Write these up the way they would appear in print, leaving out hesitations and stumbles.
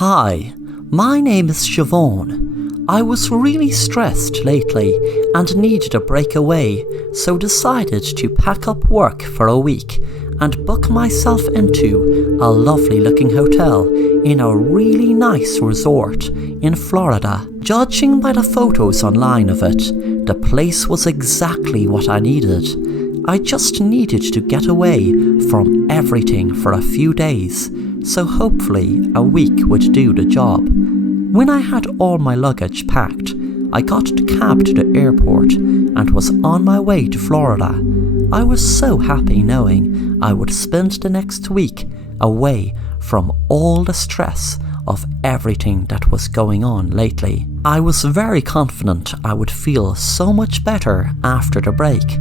Hi, my name is Siobhan. I was really stressed lately and needed a break away, so decided to pack up work for a week and book myself into a lovely looking hotel in a really nice resort in Florida. Judging by the photos online of it, the place was exactly what I needed. I just needed to get away from everything for a few days, so hopefully a week would do the job. When I had all my luggage packed, I got the cab to the airport and was on my way to Florida. I was so happy knowing I would spend the next week away from all the stress of everything that was going on lately. I was very confident I would feel so much better after the break.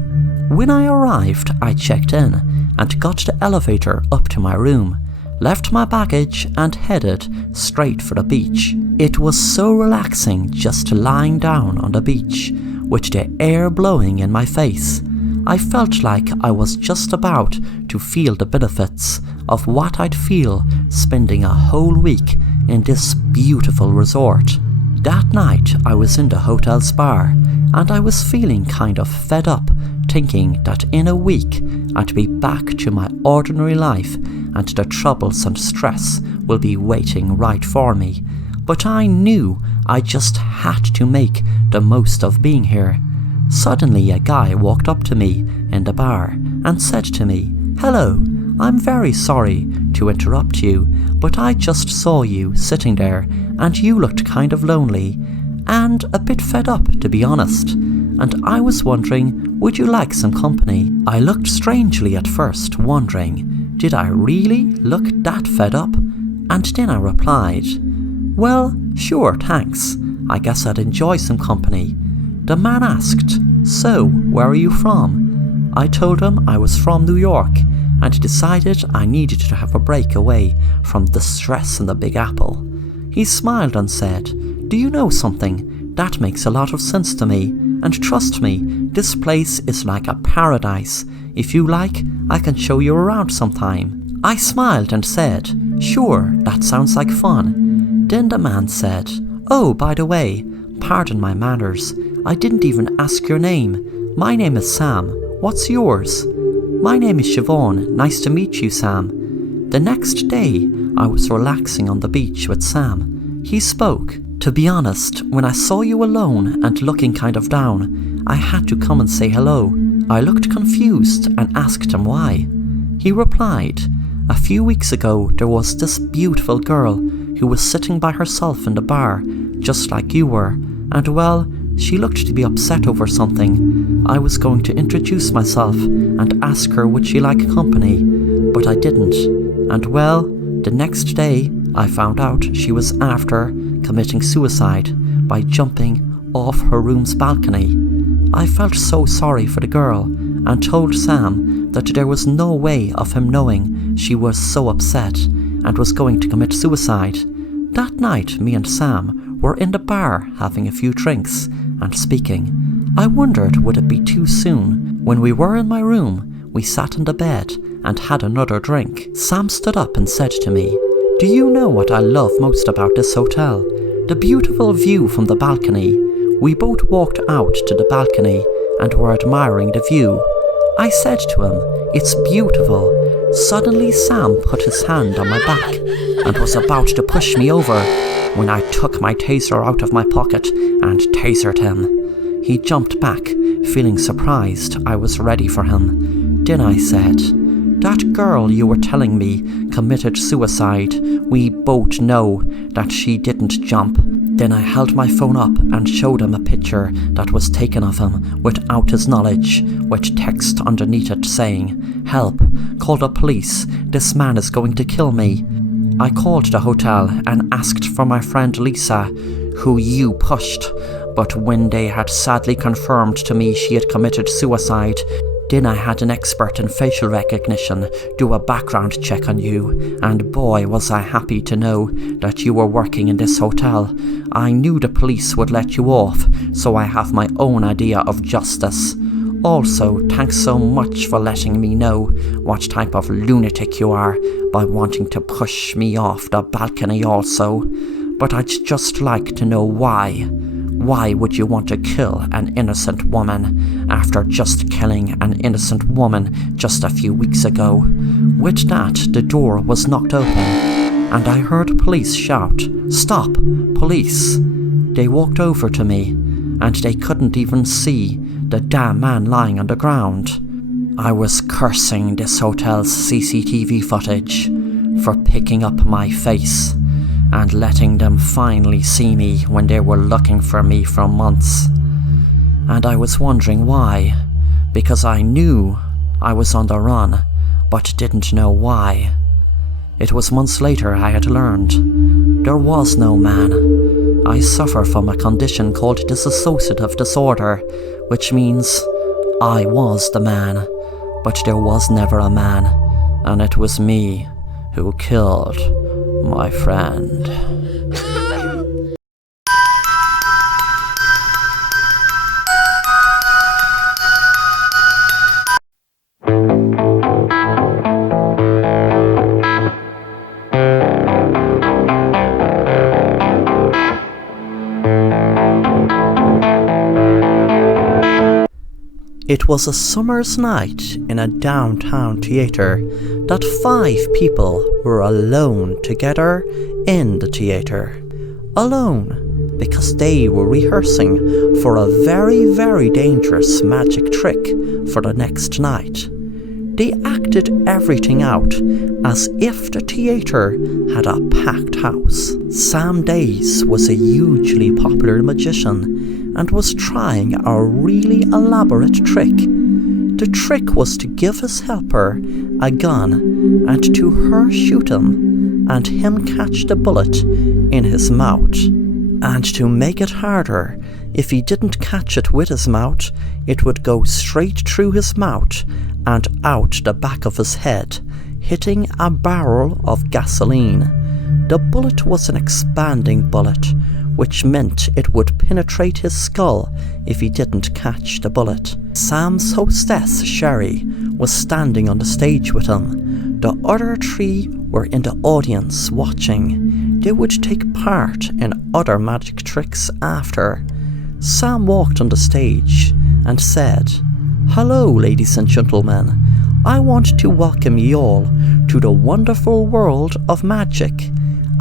When I arrived, I checked in and got the elevator up to my room, left my baggage and headed straight for the beach. It was so relaxing just lying down on the beach with the air blowing in my face. I felt like I was just about to feel the benefits of what I'd feel spending a whole week in this beautiful resort. That night I was in the hotel's bar and I was feeling kind of fed up, thinking that in a week I'd be back to my ordinary life and the troubles and stress will be waiting right for me. But I knew I just had to make the most of being here. Suddenly a guy walked up to me in the bar and said to me, "Hello, I'm very sorry to interrupt you, but I just saw you sitting there and you looked kind of lonely and a bit fed up, to be honest, and I was wondering, would you like some company?" I looked strangely at first, wondering, did I really look that fed up? And then I replied, "Well, sure, thanks. I guess I'd enjoy some company." The man asked, "So, where are you from?" I told him I was from New York and decided I needed to have a break away from the stress in the Big Apple. He smiled and said, "Do you know something? That makes a lot of sense to me, and trust me, this place is like a paradise. If you like, I can show you around sometime." I smiled and said, "Sure, that sounds like fun." Then the man said, "Oh, by the way, pardon my manners, I didn't even ask your name. My name is Sam. What's yours?" "My name is Siobhan. Nice to meet you, Sam." The next day, I was relaxing on the beach with Sam. He spoke. "To be honest, when I saw you alone and looking kind of down, I had to come and say hello." I looked confused and asked him why. He replied, "A few weeks ago there was this beautiful girl who was sitting by herself in the bar, just like you were, and well, she looked to be upset over something. I was going to introduce myself and ask her would she like company, but I didn't. And well, the next day I found out she was after committing suicide by jumping off her room's balcony. I felt so sorry for the girl and told Sam that there was no way of him knowing she was so upset and was going to commit suicide. That night me and Sam were in the bar having a few drinks and speaking. I wondered would it be too soon. When we were in my room, we sat on the bed and had another drink. Sam stood up and said to me, "Do you know what I love most about this hotel? The beautiful view from the balcony." We both walked out to the balcony and were admiring the view. I said to him, "It's beautiful." Suddenly Sam put his hand on my back and was about to push me over when I took my taser out of my pocket and tasered him. He jumped back, feeling surprised I was ready for him. Then I said, "That girl you were telling me committed suicide. We both know that she didn't jump." Then I held my phone up and showed him a picture that was taken of him without his knowledge, with text underneath it saying, "Help, call the police, this man is going to kill me." I called the hotel and asked for my friend Lisa, who you pushed, but when they had sadly confirmed to me she had committed suicide, then I had an expert in facial recognition do a background check on you, and boy was I happy to know that you were working in this hotel. I knew the police would let you off, so I have my own idea of justice. Also, thanks so much for letting me know what type of lunatic you are by wanting to push me off the balcony also. But I'd just like to know why. Why would you want to kill an innocent woman after just killing an innocent woman just a few weeks ago? With that, the door was knocked open, and I heard police shout, "Stop, police!" They walked over to me, and they couldn't even see the damn man lying on the ground. I was cursing this hotel's CCTV footage for picking up my face and letting them finally see me when they were looking for me for months. And I was wondering why, because I knew I was on the run, but didn't know why. It was months later I had learned there was no man. I suffer from a condition called dissociative disorder, which means I was the man, but there was never a man, and it was me who killed my friend. It was a summer's night in a downtown theatre that 5 people were alone together in the theatre. Alone because they were rehearsing for a very, very dangerous magic trick for the next night. They acted everything out as if the theatre had a packed house. Sam Days was a hugely popular magician and was trying a really elaborate trick. The trick was to give his helper a gun and to her shoot him and him catch the bullet in his mouth. And to make it harder, if he didn't catch it with his mouth, it would go straight through his mouth and out the back of his head, hitting a barrel of gasoline. The bullet was an expanding bullet, which meant it would penetrate his skull if he didn't catch the bullet. Sam's hostess, Sherry, was standing on the stage with him. The other 3 were in the audience watching. They would take part in other magic tricks after. Sam walked on the stage and said, "Hello, ladies and gentlemen. I want to welcome you all to the wonderful world of magic.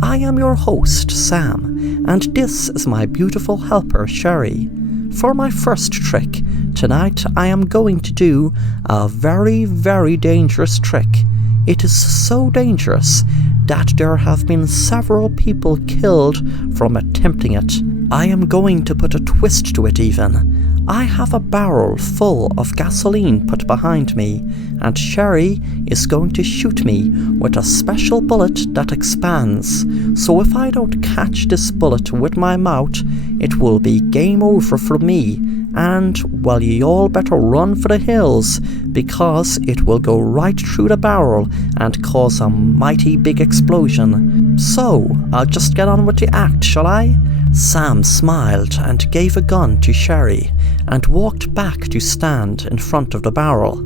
I am your host, Sam, and this is my beautiful helper, Sherry. For my first trick, tonight I am going to do a very, very dangerous trick. It is so dangerous that there have been several people killed from attempting it. I am going to put a twist to it even. I have a barrel full of gasoline put behind me, and Sherry is going to shoot me with a special bullet that expands. So if I don't catch this bullet with my mouth, it will be game over for me, and, well, you all better run for the hills, because it will go right through the barrel and cause a mighty big explosion. So, I'll just get on with the act, shall I?" Sam smiled and gave a gun to Sherry and walked back to stand in front of the barrel.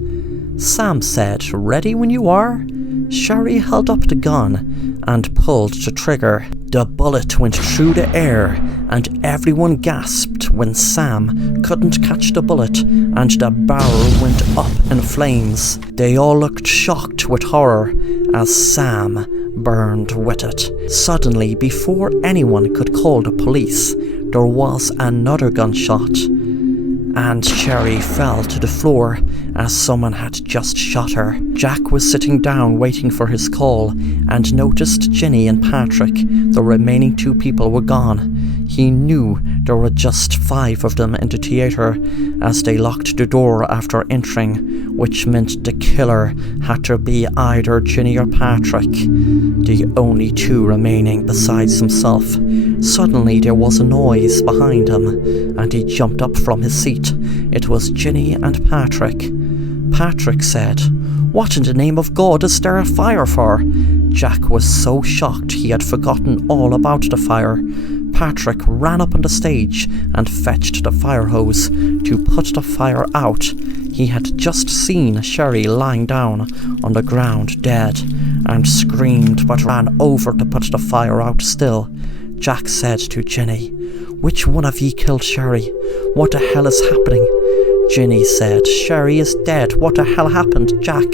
Sam said, "Ready when you are?" Sherry held up the gun and pulled the trigger. The bullet went through the air and everyone gasped when Sam couldn't catch the bullet and the barrel went up in flames. They all looked shocked with horror as Sam burned with it. Suddenly, before anyone could call the police, there was another gunshot, and Sherry fell to the floor as someone had just shot her. Jack was sitting down waiting for his call and noticed Ginny and Patrick, the remaining 2 people, were gone. He knew there were just 5 of them in the theatre as they locked the door after entering, which meant the killer had to be either Ginny or Patrick, the only 2 remaining besides himself. Suddenly there was a noise behind him and he jumped up from his seat. It was Ginny and Patrick. Patrick said, "What in the name of God is there a fire for?" Jack was so shocked he had forgotten all about the fire. Patrick ran up on the stage and fetched the fire hose to put the fire out. He had just seen Sherry lying down on the ground dead and screamed, but ran over to put the fire out still. Jack said to Ginny, "Which one of ye killed Sherry? What the hell is happening?" Ginny said, "Sherry is dead. What the hell happened, Jack?"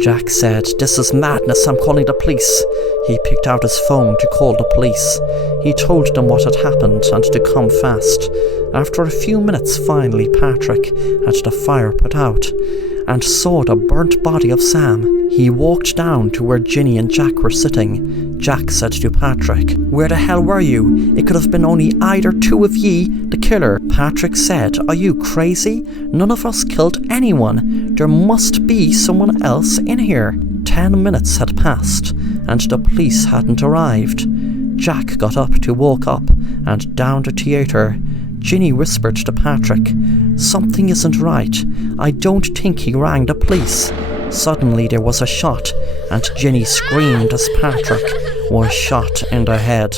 Jack said, "This is madness. I'm calling the police." He picked out his phone to call the police. He told them what had happened and to come fast. After a few minutes, finally Patrick had the fire put out and saw the burnt body of Sam. He walked down to where Ginny and Jack were sitting. Jack said to Patrick, "Where the hell were you? It could have been only either two of ye, the killer." Patrick said, "Are you crazy? None of us killed anyone. There must be someone else in here." 10 minutes had passed and the police hadn't arrived. Jack got up to walk up and down the theatre. Ginny whispered to Patrick, "Something isn't right. I don't think he rang the police." Suddenly there was a shot, and Ginny screamed as Patrick was shot in the head.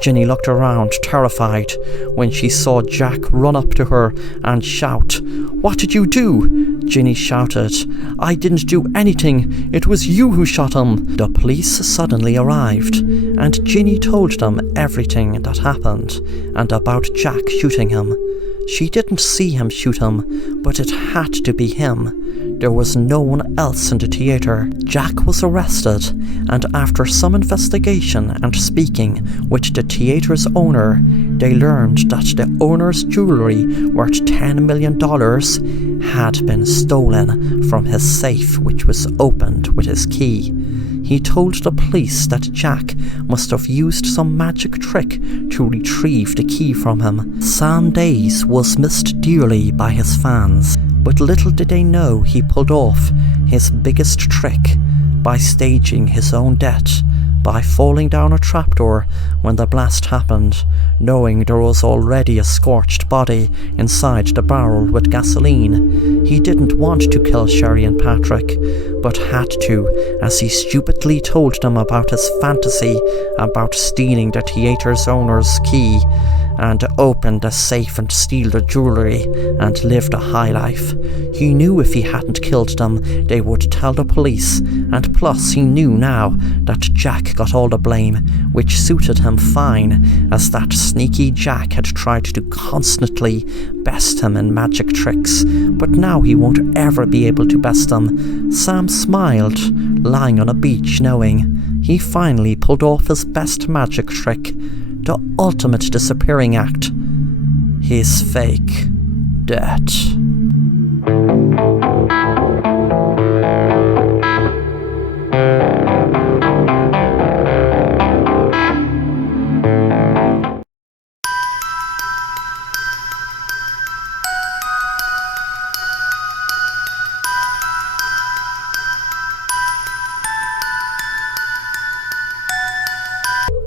Ginny looked around, terrified, when she saw Jack run up to her and shout, "What did you do?" Ginny shouted, "I didn't do anything. It was you who shot him." The police suddenly arrived, and Ginny told them everything that happened, and about Jack shooting him. She didn't see him shoot him, but it had to be him. There was no one else in the theatre. Jack was arrested, and after some investigation and speaking with the theatre's owner, they learned that the owner's jewellery worth $10 million had been stolen from his safe, which was opened with his key. He told the police that Jack must have used some magic trick to retrieve the key from him. Sam Days was missed dearly by his fans, but little did they know he pulled off his biggest trick by staging his own death, by falling down a trapdoor when the blast happened, knowing there was already a scorched body inside the barrel with gasoline. He didn't want to kill Sherry and Patrick, but had to, as he stupidly told them about his fantasy about stealing the theatre's owner's key and open the safe and steal the jewellery and live the high life. He knew if he hadn't killed them, they would tell the police, and plus he knew now that Jack got all the blame, which suited him fine, as that sneaky Jack had tried to constantly best him in magic tricks, but now he won't ever be able to best him. Sam smiled, lying on a beach, knowing he finally pulled off his best magic trick, the ultimate disappearing act, his fake death.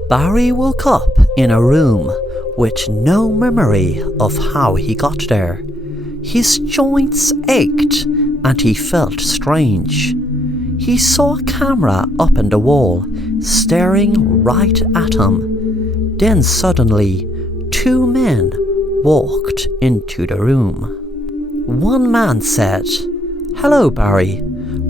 Barry woke up in a room with no memory of how he got there. His joints ached and he felt strange. He saw a camera up in the wall, staring right at him. Then suddenly, two men walked into the room. One man said, "Hello, Barry.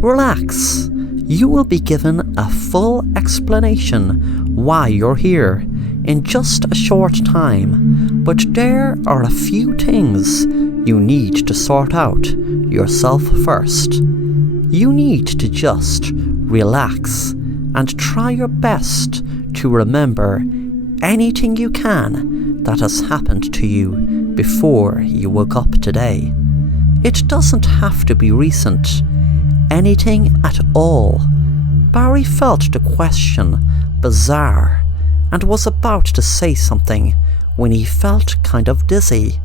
Relax. You will be given a full explanation why you're here in just a short time, but there are a few things you need to sort out yourself first. You need to just relax and try your best to remember anything you can that has happened to you before you woke up today. It doesn't have to be recent. Anything at all." Barry felt the question bizarre and was about to say something when he felt kind of dizzy,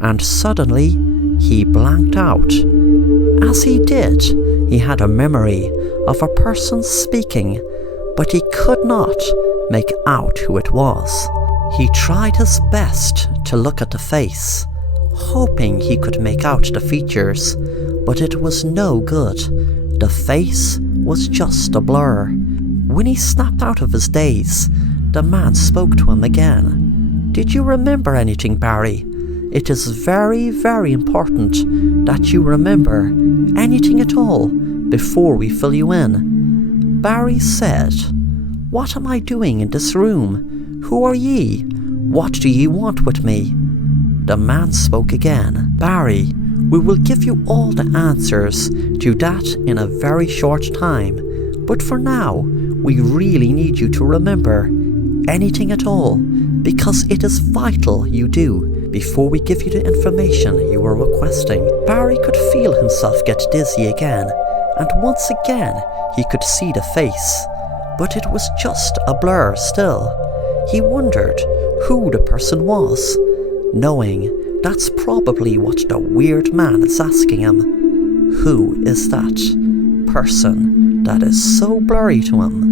and suddenly he blanked out. As he did, he had a memory of a person speaking, but he could not make out who it was. He tried his best to look at the face, hoping he could make out the features, but it was no good. The face was just a blur. When he snapped out of his daze, the man spoke to him again. Did you remember anything, Barry? It is very, very important that you remember anything at all before we fill you in. Barry said, "What am I doing in this room? Who are ye? What do ye want with me?" The man spoke again. "Barry, we will give you all the answers to that in a very short time, but for now, we really need you to remember anything at all, because it is vital you do before we give you the information you were requesting." Barry could feel himself get dizzy again, and once again he could see the face, but it was just a blur still. He wondered who the person was, knowing that's probably what the weird man is asking him. Who is that person that is so blurry to him?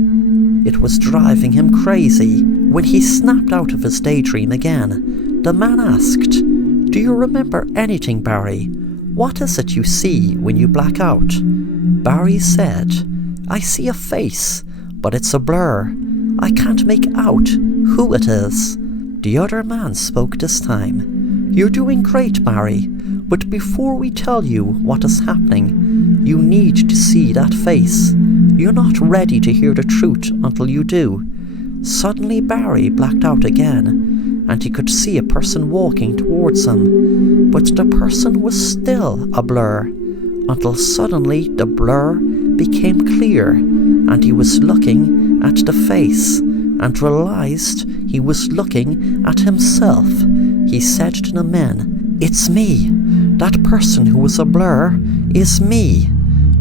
It was driving him crazy. When he snapped out of his daydream again, the man asked, "Do you remember anything, Barry? What is it you see when you black out?" Barry said, "I see a face, but it's a blur. I can't make out who it is." The other man spoke this time. "You're doing great, Barry, but before we tell you what is happening, you need to see that face. You're not ready to hear the truth until you do." Suddenly Barry blacked out again, and he could see a person walking towards him, but the person was still a blur, until suddenly the blur became clear, and he was looking at the face, and realized he was looking at himself. He said to the men, "It's me. That person who was a blur is me."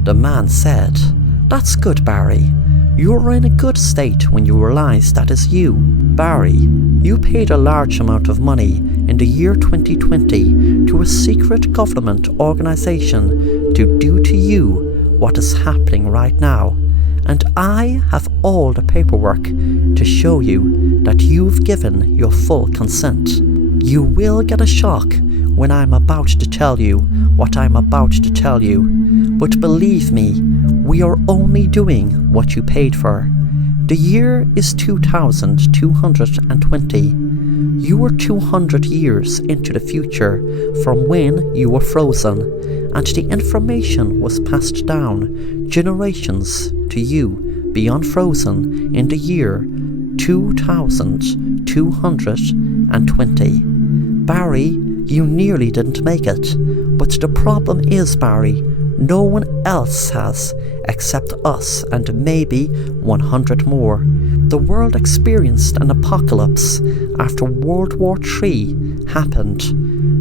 The man said, "That's good, Barry. You're in a good state when you realize that is you. Barry, you paid a large amount of money in the year 2020 to a secret government organization to do to you what is happening right now. And I have all the paperwork to show you that you've given your full consent. You will get a shock when I'm about to tell you what I'm about to tell you, but believe me, we are only doing what you paid for. The year is 2220. You were 200 years into the future from when you were frozen, and the information was passed down generations to you beyond frozen in the year 2220. Barry, you nearly didn't make it, but the problem is, Barry, no one else has except us and maybe 100 more. The world experienced an apocalypse after World War III happened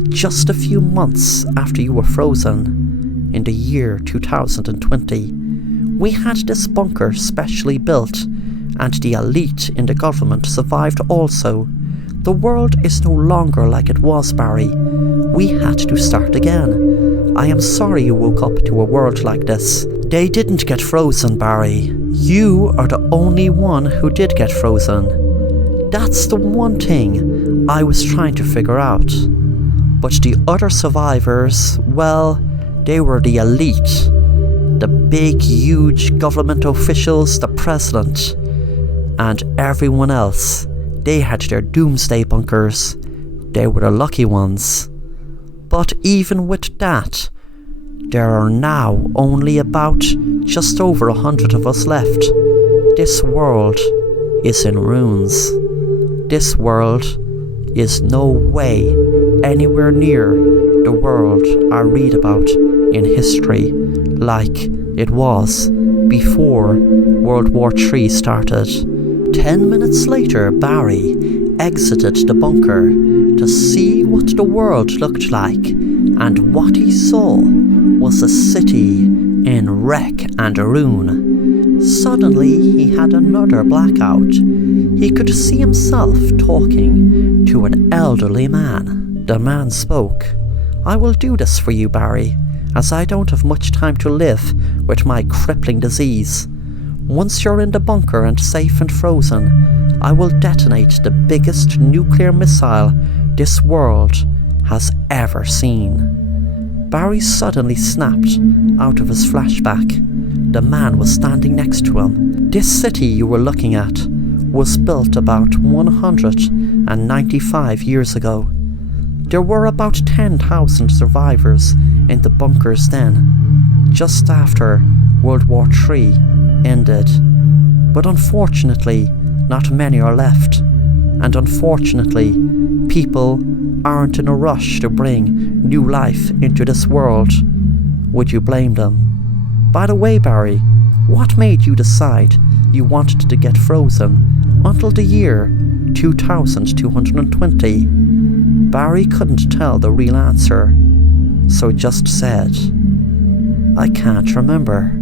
just a few months after you were frozen in the year 2020. We had this bunker specially built, and the elite in the government survived also. The world is no longer like it was, Barry. We had to start again. I am sorry you woke up to a world like this. They didn't get frozen, Barry. You are the only one who did get frozen. That's the one thing I was trying to figure out. But the other survivors, well, they were the elite. The big, huge government officials, the president, and everyone else. They had their doomsday bunkers. They were the lucky ones. But even with that, there are now only about just over 100 of us left. This world is in ruins. This world is no way anywhere near the world I read about in history like it was before World War III started. 10 minutes later, Barry exited the bunker to see what the world looked like, and what he saw was a city in wreck and ruin. Suddenly he had another blackout. He could see himself talking to an elderly man. The man spoke. "I will do this for you, Barry, as I don't have much time to live with my crippling disease. Once you're in the bunker and safe and frozen, I will detonate the biggest nuclear missile this world has ever seen." Barry suddenly snapped out of his flashback. The man was standing next to him. "This city you were looking at, was built about 195 years ago. There were about 10,000 survivors in the bunkers then, just after World War III ended. But unfortunately, not many are left, and unfortunately, people aren't in a rush to bring new life into this world. Would you blame them? By the way, Barry, what made you decide you wanted to get frozen until the year 2220? Barry couldn't tell the real answer, so just said, "I can't remember."